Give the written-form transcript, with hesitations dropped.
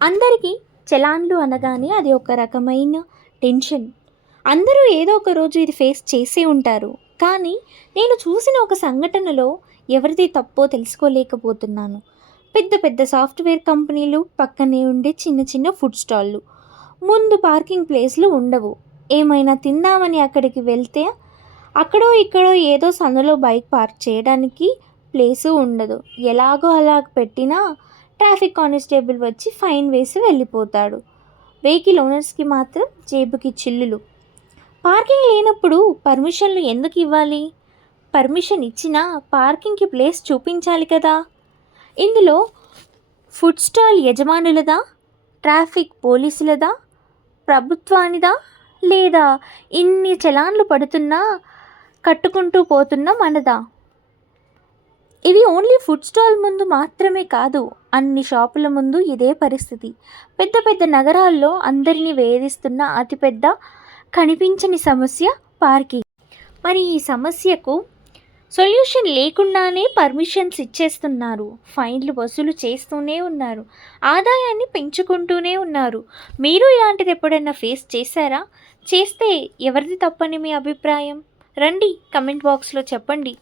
అందరికీ చలాన్లు అనగానే అది ఒక రకమైన టెన్షన్. అందరూ ఏదో ఒక రోజు ఇది ఫేస్ చేసే ఉంటారు. కానీ నేను చూసిన ఒక సంఘటనలో ఎవరిది తప్పో తెలుసుకోలేకపోతున్నాను. పెద్ద పెద్ద సాఫ్ట్‌వేర్ కంపెనీలు పక్కనే ఉండే చిన్న చిన్న ఫుడ్ స్టాల్‌లు. ముందు పార్కింగ్ ప్లేస్‌లు ఉండవు. ఏమైనా తిందామని అక్కడికి వెళ్తే అక్కడో ఇక్కడో ఏదో సందులో బైక్ పార్క్ చేయడానికి ప్లేసు ఉండదు. ఎలాగో అలా పెట్టినా ట్రాఫిక్ కానిస్టేబుల్ వచ్చి ఫైన్ వేసి వెళ్ళిపోతాడు. వెహికల్ ఓనర్స్‌కి మాత్రం జేబుకి చిల్లులు. పార్కింగ్ లేనప్పుడు పర్మిషన్లు ఎందుకు ఇవ్వాలి? పర్మిషన్ ఇచ్చినా పార్కింగ్‌కి ప్లేస్ చూపించాలి కదా! ఇందులో ఫుడ్ స్టాల్ యజమానులదా? ట్రాఫిక్ పోలీసులదా? ప్రభుత్వానిదా? లేదా ఇన్ని చలాన్లు పడుతున్నా కట్టుకుంటూ పోతున్న మనదా? ఇవి ఓన్లీ ఫుడ్ స్టాల్ ముందు మాత్రమే కాదు, అన్ని షాపుల ముందు ఇదే పరిస్థితి. పెద్ద పెద్ద నగరాల్లో అందరినీ వేధిస్తున్న అతిపెద్ద కనిపించని సమస్య పార్కింగ్. మరి ఈ సమస్యకు సొల్యూషన్ లేకుండానే పర్మిషన్స్ ఇచ్చేస్తున్నారు, ఫైన్లు వసూలు చేస్తూనే ఉన్నారు, ఆదాయాన్ని పెంచుకుంటూనే ఉన్నారు. మీరు ఇలాంటిది ఎప్పుడైనా ఫేస్ చేశారా? చేస్తే ఎవరిది తప్పని మీ అభిప్రాయం? రండి కమెంట్ బాక్స్లో చెప్పండి.